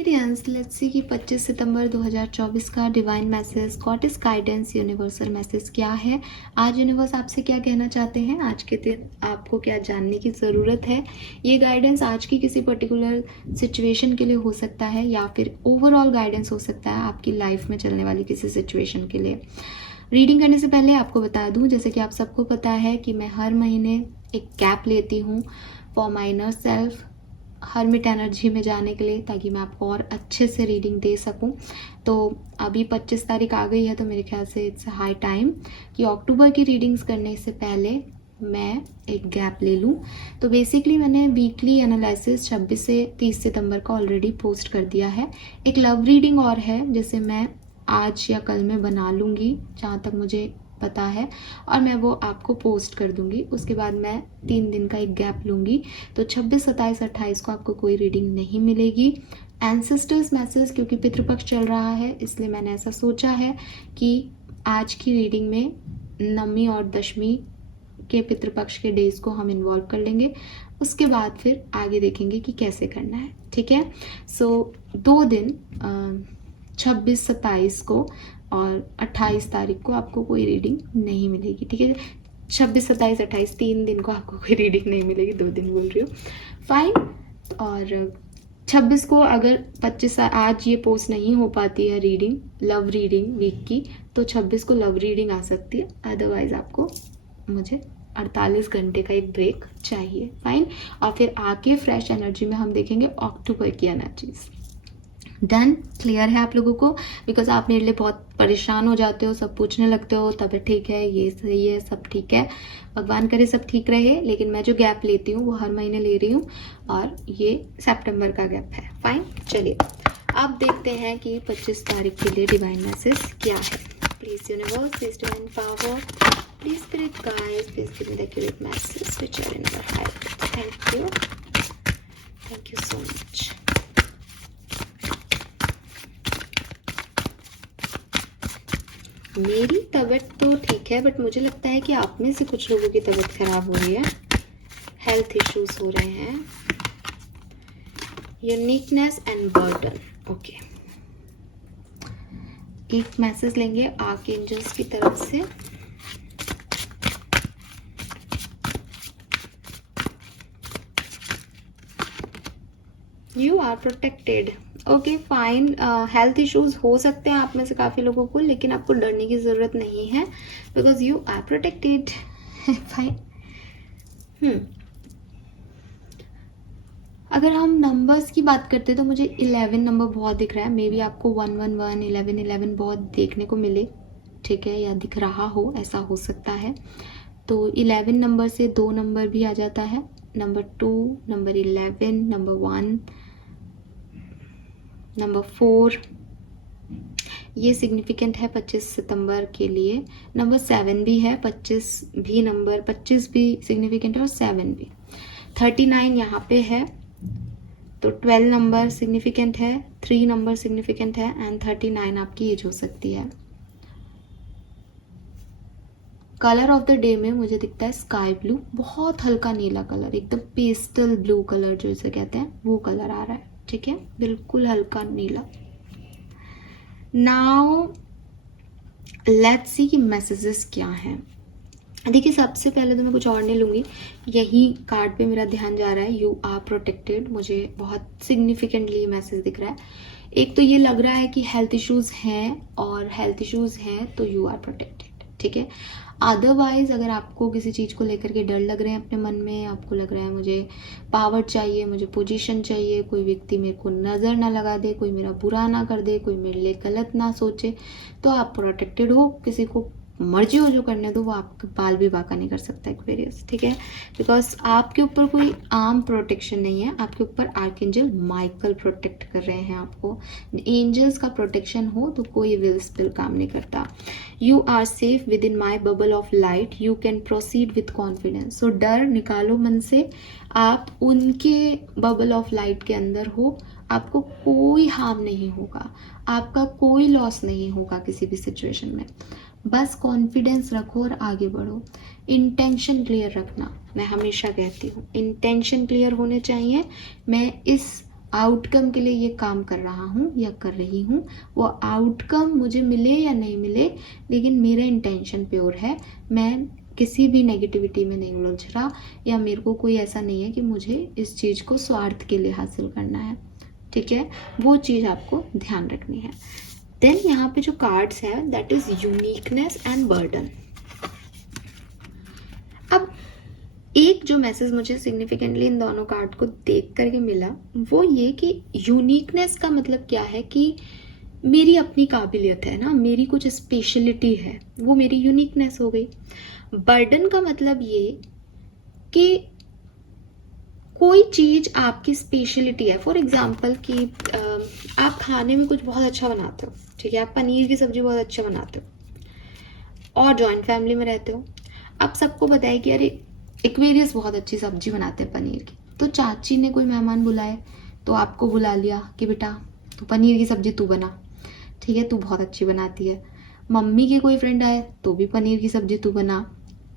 Experience let's see कि 25 सितंबर 2024 का divine message, God is guidance, universal message क्या है। आज यूनिवर्स आपसे क्या कहना चाहते हैं, आज के दिन आपको क्या जानने की ज़रूरत है। ये गाइडेंस आज की किसी पर्टिकुलर सिचुएशन के लिए हो सकता है या फिर ओवरऑल गाइडेंस हो सकता है आपकी लाइफ में चलने वाली किसी सिचुएशन के लिए। रीडिंग करने से पहले आपको बता दूं, जैसे कि आप सबको पता है कि मैं हर महीने एक गैप लेती हूँ for my inner self, hermit energy में जाने के लिए, ताकि मैं आपको और अच्छे से रीडिंग दे सकूं। तो अभी 25 तारीख आ गई है, तो मेरे ख्याल से इट्स हाई टाइम कि अक्टूबर की रीडिंग्स करने से पहले मैं एक गैप ले लूं। तो बेसिकली मैंने वीकली एनालिसिस 26 से 30 सितंबर का ऑलरेडी पोस्ट कर दिया है। एक लव रीडिंग और है जिसे मैं आज या कल में बना लूँगी, जहाँ तक मुझे पता है, और मैं वो आपको पोस्ट कर दूंगी। उसके बाद मैं 3 दिन का एक गैप लूँगी। तो 26, 27, 28 को आपको कोई रीडिंग नहीं मिलेगी। एंसेस्टर्स मैसेज, क्योंकि पितृपक्ष चल रहा है इसलिए मैंने ऐसा सोचा है कि आज की रीडिंग में नवमी और दशमी के पितृपक्ष के डेज को हम इन्वॉल्व कर लेंगे। उसके बाद फिर आगे देखेंगे कि कैसे करना है, ठीक है। सो 2 दिन 26, 27 को और 28 तारीख को आपको कोई रीडिंग नहीं मिलेगी, ठीक है। 26, 27, 28 3 दिन को आपको कोई रीडिंग नहीं मिलेगी, 2 दिन बोल रही हूँ, फाइन। और 26 को अगर 25 आज ये पोस्ट नहीं हो पाती है रीडिंग, लव रीडिंग वीक की, तो 26 को लव रीडिंग आ सकती है। अदरवाइज आपको मुझे 48 घंटे का एक ब्रेक चाहिए, फाइन। और फिर आके फ्रेश एनर्जी में हम देखेंगे अक्टूबर की एनर्जीज। डन, क्लियर है आप लोगों को? बिकॉज आप मेरे लिए बहुत परेशान हो जाते हो, सब पूछने लगते हो, तबीयत ठीक है, ये सही है, सब ठीक है, भगवान करे सब ठीक रहे। लेकिन मैं जो गैप लेती हूँ वो हर महीने ले रही हूँ, और ये सितंबर का गैप है, फाइन। चलिए अब देखते हैं कि 25 तारीख के लिए डिवाइन मैसेज क्या है। Please universe, please divine power, please spirit guide, please give me the accurate message which are in our heart. Thank you so much. मेरी तबीयत तो ठीक है, बट मुझे लगता है कि आप में से कुछ लोगों की तबीयत खराब हो रही है, हेल्थ इश्यूज हो रहे हैं। Uniqueness and burden, okay. एक मैसेज लेंगे आर्कएंजल्स की तरफ से। You are protected, okay fine. Health issues हो सकते हैं आप में से काफ़ी लोगों को, लेकिन आपको डरने की ज़रूरत नहीं है, because you are protected, fine. अगर हम नंबर्स की बात करते हैं तो मुझे 11 नंबर बहुत दिख रहा है। मे बी आपको 111, 11, 11 बहुत देखने को मिले, ठीक है, या दिख रहा हो, ऐसा हो सकता है। तो 11 नंबर से 2 नंबर भी आ जाता है, नंबर 2, नंबर 11, नंबर 1, नंबर 4, ये सिग्निफिकेंट है 25 सितंबर के लिए। नंबर 7 भी है, 25 भी नंबर, 25 भी सिग्निफिकेंट है और 7 भी। 39 यहाँ पे है, तो 12 नंबर सिग्निफिकेंट है, 3 नंबर सिग्निफिकेंट है, एंड 39 आपकी एज हो सकती है। कलर ऑफ द डे में मुझे दिखता है स्काई ब्लू, बहुत हल्का नीला कलर, एकदम पेस्टल ब्लू कलर जो इसे कहते हैं, वो कलर आ रहा है, ठीक है, बिल्कुल हल्का नीला। नाउ लेट्स सी कि मैसेजेस क्या हैं। देखिए, सबसे पहले तो मैं कुछ और नहीं लूँगी, यही कार्ड पे मेरा ध्यान जा रहा है, यू आर प्रोटेक्टेड। मुझे बहुत सिग्निफिकेंटली मैसेज दिख रहा है। एक तो ये लग रहा है कि हेल्थ इश्यूज़ हैं, और हेल्थ इश्यूज़ हैं तो यू आर प्रोटेक्टेड, ठीक है। अदरवाइज अगर आपको किसी चीज़ को लेकर के डर लग रहे हैं अपने मन में, आपको लग रहा है मुझे पावर चाहिए, मुझे पोजीशन चाहिए, कोई व्यक्ति मेरे को नज़र ना लगा दे, कोई मेरा बुरा ना कर दे, कोई मेरे लिए गलत ना सोचे, तो आप प्रोटेक्टेड हो। किसी को मर्जी हो जो करने दो, वो आपके बाल भी बाका नहीं कर सकता एक्वेरियस, ठीक है। बिकॉज आपके ऊपर कोई आर्म प्रोटेक्शन नहीं है, आपके ऊपर आर्कएंजल माइकल प्रोटेक्ट कर रहे हैं आपको। एंजल्स का प्रोटेक्शन हो तो कोई विल स्पिल काम नहीं करता। You are safe with in my bubble of light, you can proceed with confidence. So डर निकालो मन से, आप उनके बबल ऑफ लाइट के अंदर हो, आपको कोई हार्म नहीं होगा, आपका कोई लॉस नहीं होगा किसी भी सिचुएशन में। बस कॉन्फिडेंस रखो और आगे बढ़ो। इंटेंशन क्लियर रखना, मैं हमेशा कहती हूँ इंटेंशन क्लियर होने चाहिए। मैं इस आउटकम के लिए ये काम कर रहा हूँ या कर रही हूँ, वो आउटकम मुझे मिले या नहीं मिले, लेकिन मेरा इंटेंशन प्योर है, मैं किसी भी नेगेटिविटी में नहीं उलझ रहा, या मेरे को कोई ऐसा नहीं है कि मुझे इस चीज़ को स्वार्थ के लिए हासिल करना है। ठीक है, वो चीज़ आपको ध्यान रखनी है। देन यहाँ पे जो कार्ड्स है that is uniqueness and burden. अब एक जो मैसेज मुझे सिग्निफिकेंटली इन दोनों कार्ड को देख करके मिला वो ये कि यूनिकनेस का मतलब क्या है कि मेरी अपनी काबिलियत है ना, मेरी कुछ स्पेशलिटी है, वो मेरी यूनिकनेस हो गई। बर्डन का मतलब ये कि कोई चीज़ आपकी स्पेशलिटी है। फॉर एग्जाम्पल कि आप खाने में कुछ बहुत अच्छा बनाते हो, ठीक है, आप पनीर की सब्जी बहुत अच्छा बनाते हो और जॉइंट फैमिली में रहते हो। अब सबको बताया कि अरे एक्वेरियस बहुत अच्छी सब्जी बनाते हैं पनीर की, तो चाची ने कोई मेहमान बुलाए तो आपको बुला लिया कि बेटा तो पनीर की सब्जी तू बना, ठीक है, तू बहुत अच्छी बनाती है। मम्मी के कोई फ्रेंड आए तो भी पनीर की सब्जी तू बना,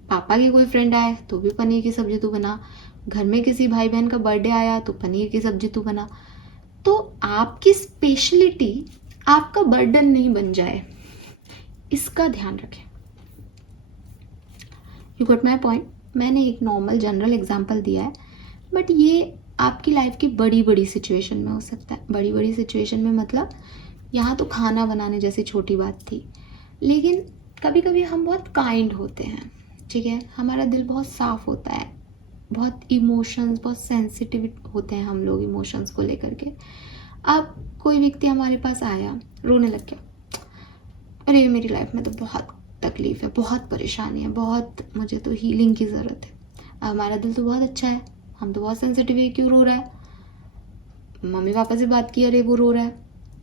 पापा के कोई फ्रेंड आए तो भी पनीर की सब्जी तू बना, घर में किसी भाई बहन का बर्थडे आया तो पनीर की सब्जी तू बना। तो आपकी स्पेशलिटी आपका बर्डन नहीं बन जाए, इसका ध्यान रखें। You got my point. मैंने एक नॉर्मल जनरल एग्जांपल दिया है, बट ये आपकी लाइफ की बड़ी बड़ी सिचुएशन में हो सकता है। बड़ी बड़ी सिचुएशन में मतलब यहाँ तो खाना बनाने जैसी छोटी बात थी, लेकिन कभी कभी हम बहुत काइंड होते हैं, ठीक है, हमारा दिल बहुत साफ होता है, बहुत इमोशंस, बहुत सेंसिटिव होते हैं हम लोग इमोशंस को लेकर के। अब कोई व्यक्ति हमारे पास आया, रोने लग गया, अरे मेरी लाइफ में तो बहुत तकलीफ है, बहुत परेशानी है, बहुत मुझे तो हीलिंग की ज़रूरत है। हमारा दिल तो बहुत अच्छा है, हम तो बहुत सेंसिटिव है, क्यों रो रहा है? मम्मी पापा से बात की, अरे वो रो रहा है,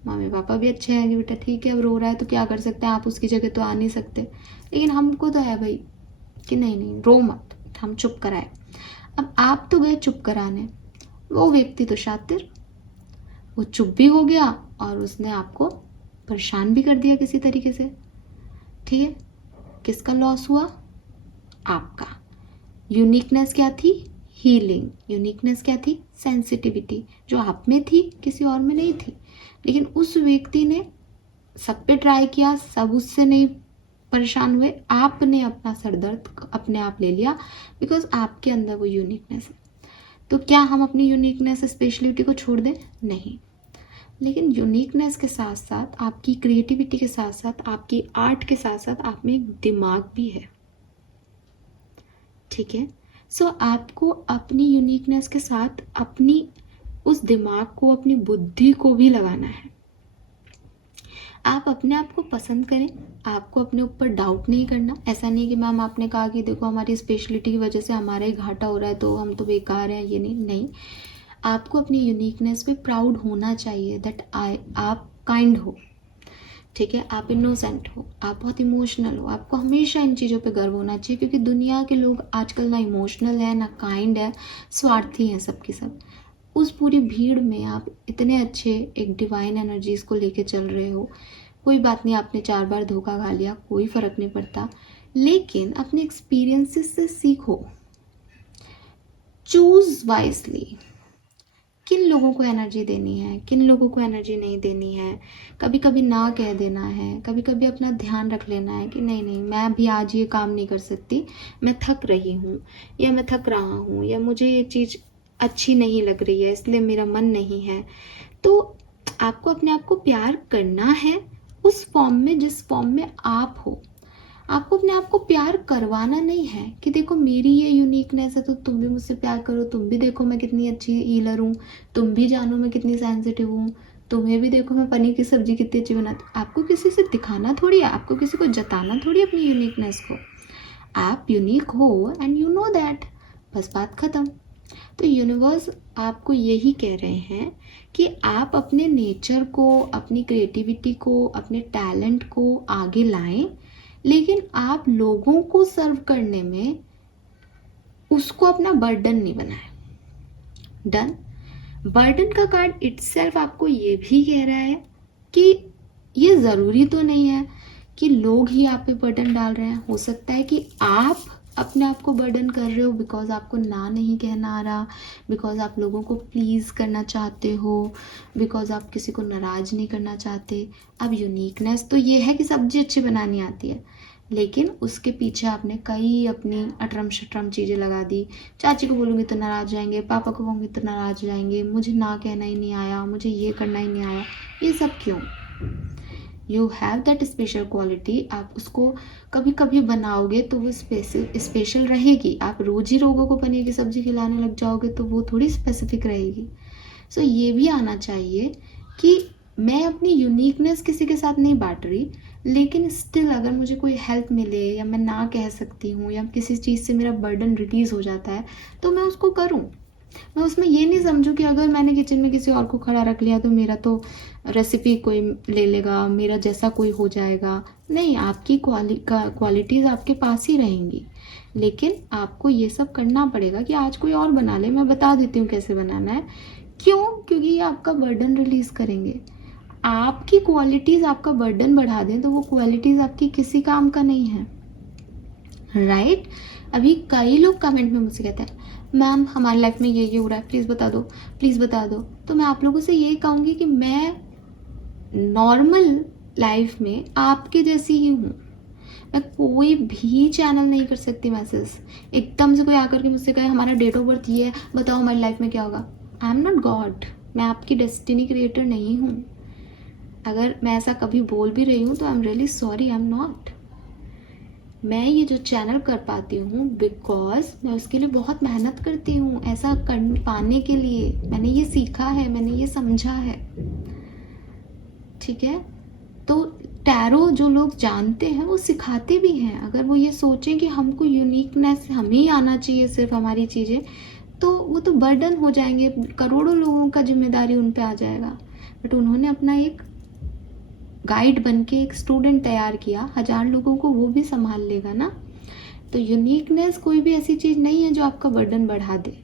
मम्मी पापा भी अच्छे हैं कि बेटा ठीक है अब रो रहा है तो क्या कर सकते हैं, आप उसकी जगह तो आ नहीं सकते, लेकिन हमको तो है भाई कि नहीं नहीं रो मत, हम चुप कराए। अब आप तो गए चुप कराने, वो व्यक्ति तो शातिर, वो चुप भी हो गया और उसने आपको परेशान भी कर दिया किसी तरीके से, ठीक है। किसका लॉस हुआ? आपका। यूनिकनेस क्या थी? हीलिंग। यूनिकनेस क्या थी? सेंसिटिविटी, जो आप में थी किसी और में नहीं थी, लेकिन उस व्यक्ति ने सब पे ट्राई किया, सब उससे नहीं परेशान हुए, आपने अपना सरदर्द अपने आप ले लिया, बिकॉज आपके अंदर वो यूनिकनेस है। तो क्या हम अपनी यूनिकनेस स्पेशलिटी को छोड़ दें? नहीं, लेकिन यूनिकनेस के साथ साथ, आपकी क्रिएटिविटी के साथ साथ, आपकी आर्ट के साथ साथ आप में एक दिमाग भी है, ठीक है। सो आपको अपनी यूनिकनेस के साथ अपनी उस दिमाग को, अपनी बुद्धि को भी लगाना है। आप अपने आप को पसंद करें, आपको अपने ऊपर डाउट नहीं करना। ऐसा नहीं कि मैम आपने कहा कि देखो हमारी स्पेशलिटी की वजह से हमारा ही घाटा हो रहा है तो हम तो बेकार हैं, ये नहीं। आपको अपनी यूनिकनेस पे प्राउड होना चाहिए दैट आप काइंड हो, ठीक है, आप इनोसेंट हो, आप बहुत इमोशनल हो। आपको हमेशा इन चीज़ों पे गर्व होना चाहिए, क्योंकि दुनिया के लोग आजकल ना इमोशनल है ना काइंड है, स्वार्थी हैं सबके सब। उस पूरी भीड़ में आप इतने अच्छे एक डिवाइन एनर्जीज को लेके चल रहे हो, कोई बात नहीं, आपने 4 बार धोखा खा लिया, कोई फ़र्क नहीं पड़ता, लेकिन अपने एक्सपीरियंसेस से सीखो, चूज वाइजली, किन लोगों को एनर्जी देनी है, किन लोगों को एनर्जी नहीं देनी है। कभी कभी ना कह देना है, कभी कभी अपना ध्यान रख लेना है कि नहीं नहीं मैं अभी आज ये काम नहीं कर सकती, मैं थक रही हूँ या मैं थक रहा हूँ या मुझे ये चीज़ अच्छी नहीं लग रही है इसलिए मेरा मन नहीं है। तो आपको अपने आप को प्यार करना है उस फॉर्म में जिस फॉर्म में आप हो। आपको अपने आप को प्यार करवाना नहीं है कि देखो मेरी ये यूनिकनेस है तो तुम भी मुझसे प्यार करो, तुम भी देखो मैं कितनी अच्छी हीलर हूँ, तुम भी जानो मैं कितनी सेंसिटिव हूँ, तुम्हें भी देखो मैं पनीर की सब्जी कितनी अच्छी बनाती हूँ। आपको किसी से दिखाना थोड़ी है, आपको किसी को जताना थोड़ी अपनी यूनिकनेस को। आप यूनिक हो एंड यू नो दैट, बस बात खत्म। तो यूनिवर्स आपको यही कह रहे हैं कि आप अपने नेचर को, अपनी क्रिएटिविटी को, अपने टैलेंट को आगे लाएं, लेकिन आप लोगों को सर्व करने में उसको अपना बर्डन नहीं बनाए। डन। बर्डन का कार्ड इटसेल्फ आपको ये भी कह रहा है कि ये ज़रूरी तो नहीं है कि लोग ही आप पे बर्डन डाल रहे हैं। हो सकता है कि आप अपने आप को बर्डन कर रहे हो बिकॉज आपको ना नहीं कहना आ रहा, बिकॉज आप लोगों को प्लीज़ करना चाहते हो, बिकॉज आप किसी को नाराज़ नहीं करना चाहते। अब यूनिकनेस तो ये है कि सब्जी अच्छी बनानी आती है, लेकिन उसके पीछे आपने कई अपनी अटरम शटरम चीज़ें लगा दी। चाची को बोलूँगी तो नाराज़ हो जाएंगे, पापा को कहूँगी तो नाराज़ हो जाएंगे, मुझे ना कहना ही नहीं आया, मुझे ये करना ही नहीं आया। ये सब क्यों? You have that special quality. आप उसको कभी कभी बनाओगे तो वो स्पेशल रहेगी। आप रोज ही लोगों को पनीर की सब्जी खिलाने लग जाओगे तो वो थोड़ी स्पेसिफिक रहेगी। सो ये भी आना चाहिए कि मैं अपनी यूनिकनेस किसी के साथ नहीं बांट रही, लेकिन स्टिल अगर मुझे कोई हेल्प मिले या मैं ना कह सकती हूँ या किसी चीज़ से मेरा बर्डन रिलीज़ हो जाता है तो मैं उसको करूँ। मैं उसमें ये नहीं समझूँ कि अगर मैंने किचन में किसी और को खड़ा रख लिया तो मेरा तो रेसिपी कोई ले लेगा, मेरा जैसा कोई हो जाएगा। नहीं, आपकी क्वालिटीज़ आपके पास ही रहेंगी, लेकिन आपको ये सब करना पड़ेगा कि आज कोई और बना ले। मैं बता देती हूँ कैसे बनाना है। क्यों? क्योंकि ये आपका बर्डन रिलीज़ करेंगे। आपकी क्वालिटीज़ आपका बर्डन बढ़ा दें तो वो क्वालिटीज़ आपकी किसी काम का नहीं है, राइट? अभी कई लोग कमेंट में मुझसे कहते हैं मैम हमारी लाइफ में ये हो रहा है, प्लीज़ बता दो, प्लीज़ बता दो। तो मैं आप लोगों से ये कहूँगी कि मैं नॉर्मल लाइफ में आपके जैसी ही हूँ। मैं कोई भी चैनल नहीं कर सकती मैसेज। एकदम से कोई आकर के मुझसे कहे हमारा डेट ऑफ बर्थ ये है, बताओ हमारी लाइफ में क्या होगा। आई एम नॉट गॉड, मैं आपकी डेस्टिनी क्रिएटर नहीं हूँ। अगर मैं ऐसा कभी बोल भी रही हूँ तो I am really sorry, I am not. मैं ये जो चैनल कर पाती हूँ बिकॉज मैं उसके लिए बहुत मेहनत करती हूँ। ऐसा कर पाने के लिए मैंने ये सीखा है, मैंने ये समझा है, ठीक है? तो टैरो जो लोग जानते हैं वो सिखाते भी हैं। अगर वो ये सोचें कि हमको यूनिकनेस हमें ही आना चाहिए सिर्फ हमारी चीज़ें, तो वो तो बर्डन हो जाएंगे, करोड़ों लोगों का जिम्मेदारी उन पे आ जाएगा। बट उन्होंने अपना एक गाइड बन के एक स्टूडेंट तैयार किया, 1000 लोगों को वो भी संभाल लेगा ना। तो यूनिकनेस कोई भी ऐसी चीज़ नहीं है जो आपका बर्डन बढ़ा दे।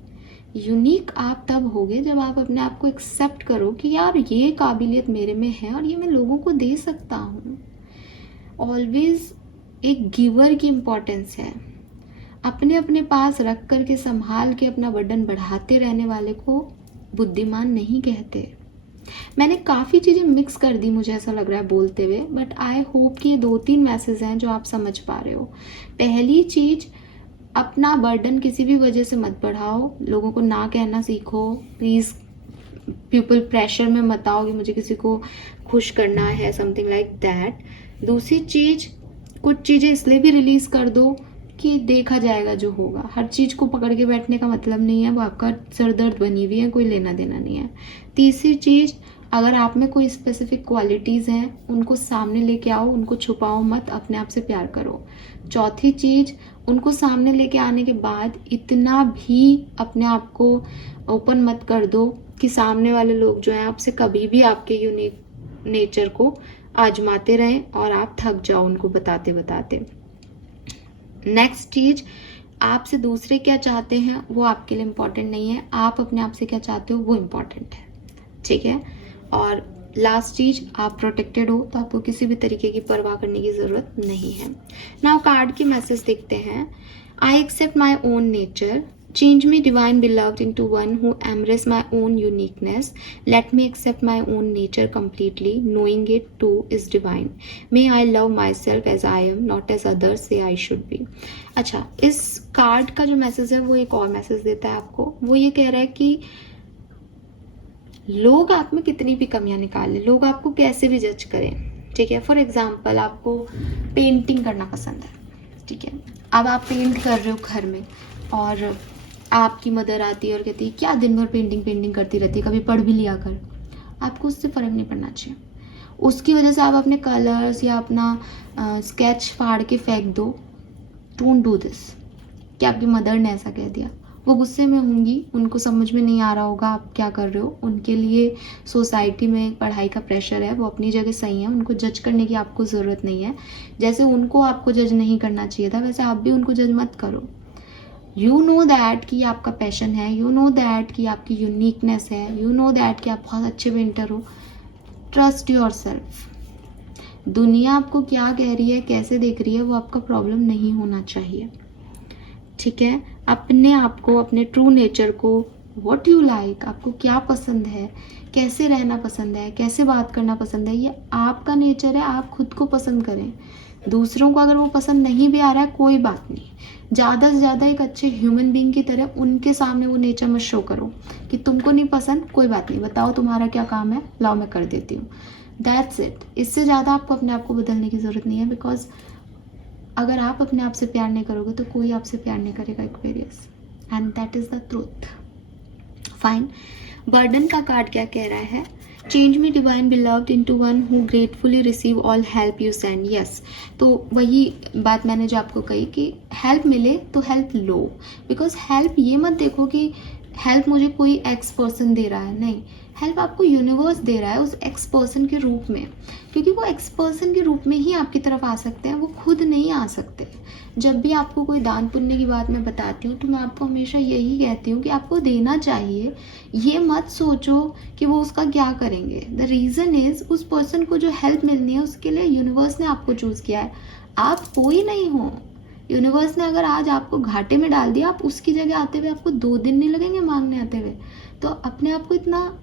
यूनिक आप तब होगे जब आप अपने आप को एक्सेप्ट करो कि यार ये काबिलियत मेरे में है और ये मैं लोगों को दे सकता हूँ। ऑलवेज एक गिवर की इम्पोर्टेंस है। अपने अपने पास रख कर के संभाल के अपना बर्डन बढ़ाते रहने वाले को बुद्धिमान नहीं कहते। मैंने काफ़ी चीज़ें मिक्स कर दी, मुझे ऐसा लग रहा है बोलते हुए, बट आई होप कि ये 2-3 मैसेज हैं जो आप समझ पा रहे हो। पहली चीज़, अपना बर्डन किसी भी वजह से मत बढ़ाओ। लोगों को ना कहना सीखो। प्लीज़ पीपल प्रेशर में मत आओ कि मुझे किसी को खुश करना है, समथिंग लाइक दैट। दूसरी चीज़, कुछ चीज़ें इसलिए भी रिलीज़ कर दो कि देखा जाएगा जो होगा। हर चीज़ को पकड़ के बैठने का मतलब नहीं है, वो आपका सर दर्द बनी हुई है, कोई लेना देना नहीं है। तीसरी चीज़, अगर आप में कोई स्पेसिफिक क्वालिटीज़ हैं उनको सामने लेके आओ, उनको छुपाओ मत, अपने आप से प्यार करो। चौथी चीज़, उनको सामने लेके आने के बाद इतना भी अपने आप को ओपन मत कर दो कि सामने वाले लोग जो हैं आपसे कभी भी आपके यूनिक नेचर को आजमाते रहें और आप थक जाओ उनको बताते बताते। नेक्स्ट चीज़, आपसे दूसरे क्या चाहते हैं वो आपके लिए इम्पॉर्टेंट नहीं है, आप अपने आप से क्या चाहते हो वो इम्पॉर्टेंट है, ठीक है? और लास्ट चीज़, आप प्रोटेक्टेड हो तो आपको किसी भी तरीके की परवाह करने की ज़रूरत नहीं है। नाउ कार्ड के मैसेज देखते हैं। I accept my own nature, change me divine beloved into one who embrace my own uniqueness. Let me accept my own nature completely, knowing it too is divine. May I love myself as I am, not as others say I should be. अच्छा, इस card का जो message है वो एक और message देता है आपको। वो ये कह रहा है कि लोग आप में कितनी भी कमियां निकालें, लोग आपको कैसे भी जज करें, ठीक है? फॉर एग्जाम्पल, आपको पेंटिंग करना पसंद है, ठीक है? अब आप पेंट कर रहे हो घर में और आपकी मदर आती है और कहती है क्या दिन भर पेंटिंग पेंटिंग करती रहती है, कभी पढ़ भी लिया कर। आपको उससे फ़र्क नहीं पड़ना चाहिए। उसकी वजह से आप अपने कलर्स या अपना स्केच फाड़ के फेंक दो। Don't do this. कि आपकी मदर ने ऐसा कह दिया, वो गुस्से में होंगी, उनको समझ में नहीं आ रहा होगा आप क्या कर रहे हो। उनके लिए सोसाइटी में पढ़ाई का प्रेशर है, वो अपनी जगह सही है, उनको जज करने की आपको ज़रूरत नहीं है। जैसे उनको आपको जज नहीं करना चाहिए था वैसे आप भी उनको जज मत करो। यू नो दैट कि आपका पैशन है, यू नो दैट कि आपकी यूनिकनेस है, यू नो दैट कि आप बहुत अच्छे पेंटर हो। Trust your self. दुनिया आपको क्या कह रही है, कैसे देख रही है, वो आपका प्रॉब्लम नहीं होना चाहिए। ठीक है। अपने आप को, अपने ट्रू नेचर को, व्हाट यू लाइक, आपको क्या पसंद है, कैसे रहना पसंद है, कैसे बात करना पसंद है, ये आपका नेचर है। आप खुद को पसंद करें। दूसरों को अगर वो पसंद नहीं भी आ रहा है कोई बात नहीं, ज़्यादा से ज़्यादा एक अच्छे ह्यूमन बीइंग की तरह उनके सामने वो नेचर मत शो करो कि तुमको नहीं पसंद, कोई बात नहीं, बताओ तुम्हारा क्या काम है, लाओ मैं कर देती हूँ। That's it. इससे ज़्यादा आपको अपने आप को बदलने की ज़रूरत नहीं है, बिकॉज अगर आप अपने आप से प्यार नहीं करोगे तो कोई आपसे प्यार नहीं करेगा, Aquarius, and that is the truth. Fine. Burden का कार्ड क्या कह रहा है? Change me divine beloved into one who gratefully receive all help you send. Yes, तो वही बात मैंने जो आपको कही कि हेल्प मिले तो हेल्प लो। बिकॉज हेल्प ये मत देखो कि हेल्प मुझे कोई एक्स पर्सन दे रहा है, नहीं, हेल्प आपको यूनिवर्स दे रहा है उस एक्स पर्सन के रूप में, क्योंकि वो एक्स पर्सन के रूप में ही आपकी तरफ आ सकते हैं, वो खुद नहीं आ सकते। जब भी आपको कोई दान पुण्य की बात मैं बताती हूँ तो मैं आपको हमेशा यही कहती हूँ कि आपको देना चाहिए। ये मत सोचो कि वो उसका क्या करेंगे। द रीज़न इज़ उस पर्सन को जो हेल्प मिलनी है उसके लिए यूनिवर्स ने आपको चूज़ किया है। आप कोई नहीं हो। यूनिवर्स ने अगर आज आपको घाटे में डाल दिया, आप उसकी जगह आते हुए आपको 2 दिन नहीं लगेंगे मांगने आते हुए। तो अपने आप को इतना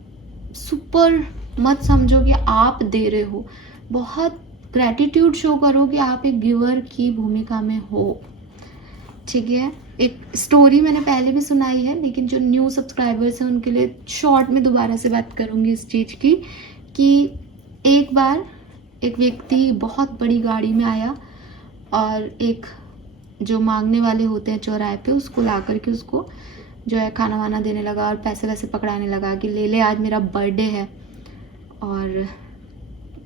सुपर मत समझो कि आप दे रहे हो। बहुत ग्रैटिट्यूड शो करो कि आप एक गिवर की भूमिका में हो। ठीक है। एक स्टोरी मैंने पहले भी सुनाई है, लेकिन जो न्यू सब्सक्राइबर्स हैं उनके लिए शॉर्ट में दोबारा से बात करूँगी इस चीज़ की, कि एक बार एक व्यक्ति बहुत बड़ी गाड़ी में आया और एक जो मांगने वाले होते हैं चौराहे पे, उसको ला करके उसको जो है खाना वाना देने लगा और पैसे वैसे पकड़ाने लगा कि ले ले, आज मेरा बर्थडे है और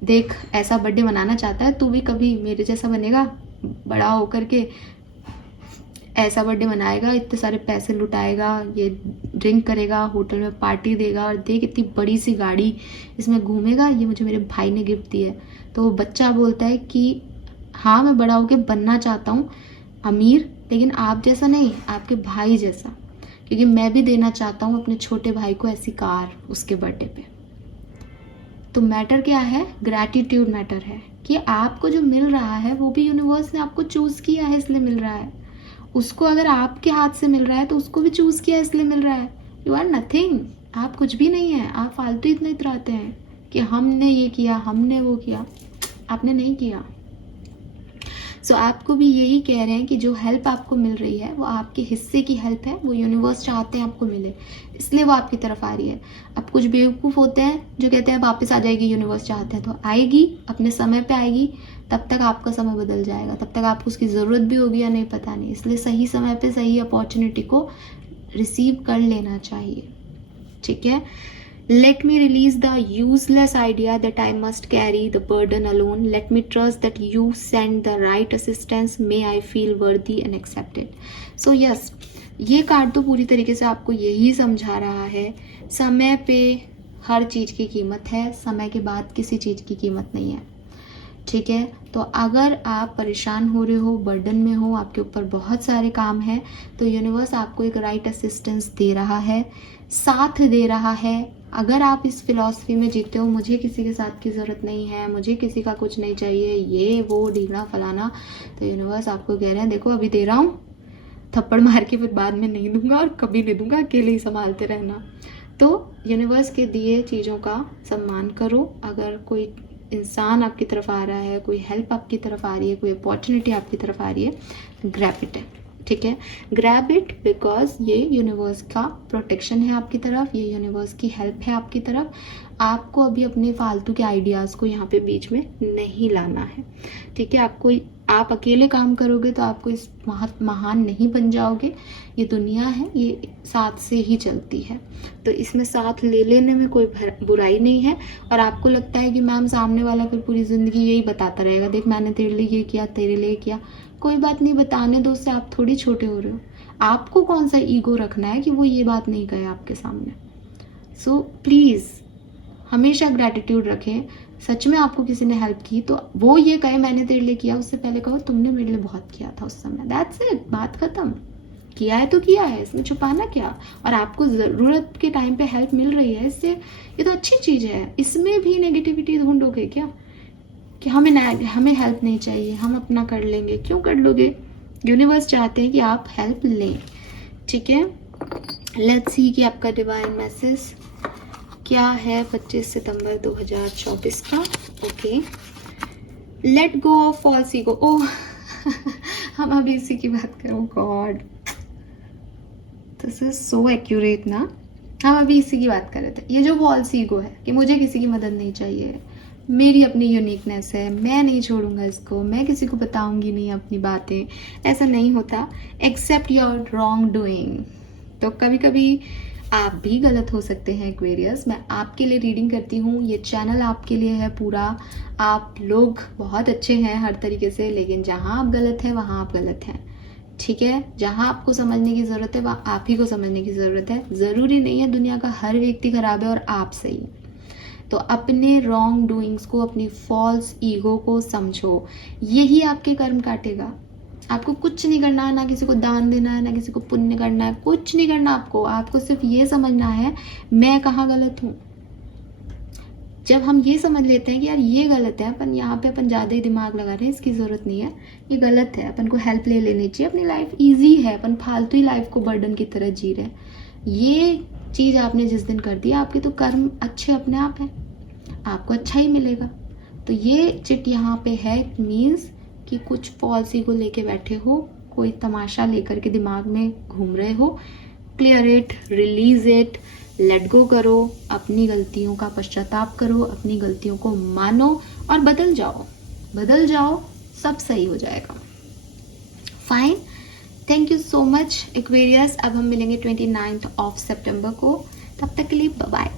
देख ऐसा बर्थडे मनाना चाहता है, तू भी कभी मेरे जैसा बनेगा, बड़ा होकर के ऐसा बर्थडे मनाएगा, इतने सारे पैसे लुटाएगा, ये ड्रिंक करेगा, होटल में पार्टी देगा, और देख इतनी बड़ी सी गाड़ी इसमें घूमेगा, ये मुझे मेरे भाई ने गिफ्ट दी है। तो वो बच्चा बोलता है कि हाँ, मैं बड़ा होकर बनना चाहता हूँ अमीर, लेकिन आप जैसा नहीं, आपके भाई जैसा, क्योंकि मैं भी देना चाहता हूँ अपने छोटे भाई को ऐसी कार उसके बर्थडे पे। तो मैटर क्या है? ग्रैटिट्यूड मैटर है कि आपको जो मिल रहा है वो भी यूनिवर्स ने आपको चूज़ किया है इसलिए मिल रहा है। उसको अगर आपके हाथ से मिल रहा है तो उसको भी चूज़ किया इसलिए मिल रहा है। यू आर नथिंग, आप कुछ भी नहीं है। आप फालतू इतने इतराते हैं कि हमने ये किया, हमने वो किया, आपने नहीं किया। सो आपको भी यही कह रहे हैं कि जो हेल्प आपको मिल रही है वो आपके हिस्से की हेल्प है, वो यूनिवर्स चाहते हैं आपको मिले, इसलिए वो आपकी तरफ आ रही है। अब कुछ बेवकूफ़ होते हैं जो कहते हैं वापस आ जाएगी, यूनिवर्स चाहते हैं तो आएगी, अपने समय पे आएगी, तब तक आपका समय बदल जाएगा, तब तक आपको उसकी ज़रूरत भी होगी या नहीं पता नहीं। इसलिए सही समय पे सही अपॉर्चुनिटी को रिसीव कर लेना चाहिए। ठीक है। Let me release the useless idea that I must carry the burden alone. Let me trust that you send the right assistance. May I feel worthy and accepted. So yes, ये card तो पूरी तरीके से आपको यही समझा रहा है, समय पे हर चीज़ की कीमत है, समय के बाद किसी चीज़ की कीमत नहीं है। ठीक है। तो अगर आप परेशान हो रहे हो, बर्डन में हो, आपके ऊपर बहुत सारे काम हैं, तो यूनिवर्स आपको एक राइट असिस्टेंस दे रहा है, साथ दे रहा है। अगर आप इस फिलॉसफी में जीते हो, मुझे किसी के साथ की ज़रूरत नहीं है, मुझे किसी का कुछ नहीं चाहिए, ये वो ढींगना फलाना, तो यूनिवर्स आपको कह रहे हैं देखो अभी दे रहा हूँ, थप्पड़ मार के फिर बाद में नहीं दूंगा और कभी नहीं दूंगा, अकेले ही संभालते रहना। तो यूनिवर्स के दिए चीज़ों का सम्मान करो। अगर कोई इंसान आपकी तरफ आ रहा है, कोई हेल्प आपकी तरफ आ रही है, कोई अपॉर्चुनिटी आपकी तरफ आ रही है, ग्रैब इट है। ठीक है। ग्रैब इट, बिकॉज ये यूनिवर्स का प्रोटेक्शन है आपकी तरफ, ये यूनिवर्स की हेल्प है आपकी तरफ। आपको अभी अपने फालतू के आइडियाज़ को यहाँ पे बीच में नहीं लाना है। ठीक है। आप अकेले काम करोगे तो आपको इस महान नहीं बन जाओगे। ये दुनिया है, ये साथ से ही चलती है, तो इसमें साथ ले लेने में कोई बुराई नहीं है। और आपको लगता है कि मैम सामने वाला फिर पूरी ज़िंदगी यही बताता रहेगा, देख मैंने तेरे लिए ये किया, तेरे लिए किया, कोई बात नहीं, बताने दो, उससे आप थोड़ी छोटे हो रहे हो। आपको कौन सा ईगो रखना है कि वो ये बात नहीं कहे आपके सामने। सो प्लीज़ हमेशा ग्रैटिट्यूड रखें। सच में आपको किसी ने हेल्प की तो वो ये कहे मैंने तेरे लिए किया, उससे पहले कहो तुमने मेरे लिए बहुत किया था उस समय। दैट्स इट, बात खत्म। किया है तो किया है, इसमें छुपाना क्या। और आपको ज़रूरत के टाइम पे हेल्प मिल रही है, इससे ये तो अच्छी चीज़ है। इसमें भी नेगेटिविटी ढूंढोगे क्या कि हमें हेल्प नहीं चाहिए, हम अपना कर लेंगे? क्यों कर लोगे? यूनिवर्स चाहते हैं कि आप हेल्प लें, ठीक है। लेट्स सी कि आपका डिवाइन मैसेज क्या है 25 सितंबर 2024 का। Okay, let go of false ego. Oh हम अभी इसी की बात करें। God, this is so accurate ना। हम अभी इसी की बात कर रहे थे। ये जो फॉल्स ईगो है कि मुझे किसी की मदद नहीं चाहिए, मेरी अपनी यूनिकनेस है, मैं नहीं छोड़ूंगा इसको, मैं किसी को बताऊंगी नहीं अपनी बातें, ऐसा नहीं होता। Accept your wrong doing. तो कभी कभी आप भी गलत हो सकते हैं एक्वेरियस। मैं आपके लिए रीडिंग करती हूँ, ये चैनल आपके लिए है पूरा। आप लोग बहुत अच्छे हैं हर तरीके से, लेकिन जहाँ आप गलत हैं वहाँ आप गलत हैं, ठीक है। जहाँ आपको समझने की ज़रूरत है वहाँ आप ही को समझने की ज़रूरत है। ज़रूरी नहीं है दुनिया का हर व्यक्ति खराब है और आप सही। तो अपने रॉन्ग डूइंग्स को, अपनी फॉल्स ईगो को समझो, यही आपके कर्म काटेगा। आपको कुछ नहीं करना है, ना किसी को दान देना है, ना किसी को पुण्य करना है, कुछ नहीं करना आपको सिर्फ ये समझना है मैं कहाँ गलत हूँ। जब हम ये समझ लेते हैं कि यार ये गलत है, अपन यहाँ पे अपन ज़्यादा ही दिमाग लगा रहे हैं, इसकी ज़रूरत नहीं है, ये गलत है, अपन को हेल्प ले लेनी चाहिए, अपनी लाइफ ईजी है, अपन फालतू ही लाइफ को बर्डन की तरह जी रहे हैं। ये चीज़ आपने जिस दिन कर दी, आपके तो कर्म अच्छे अपने आप हैं, आपको अच्छा ही मिलेगा। तो ये चिट यहाँ पे है, इट मीन्स कि कुछ पॉलिसी को लेके बैठे हो, कोई तमाशा लेकर के दिमाग में घूम रहे हो। Clear it, release it, let go करो, अपनी गलतियों का पश्चाताप करो, अपनी गलतियों को मानो और बदल जाओ, सब सही हो जाएगा। Fine, thank you so much Aquarius. अब हम मिलेंगे 29 सितंबर को, तब तक के लिए बाय बाय।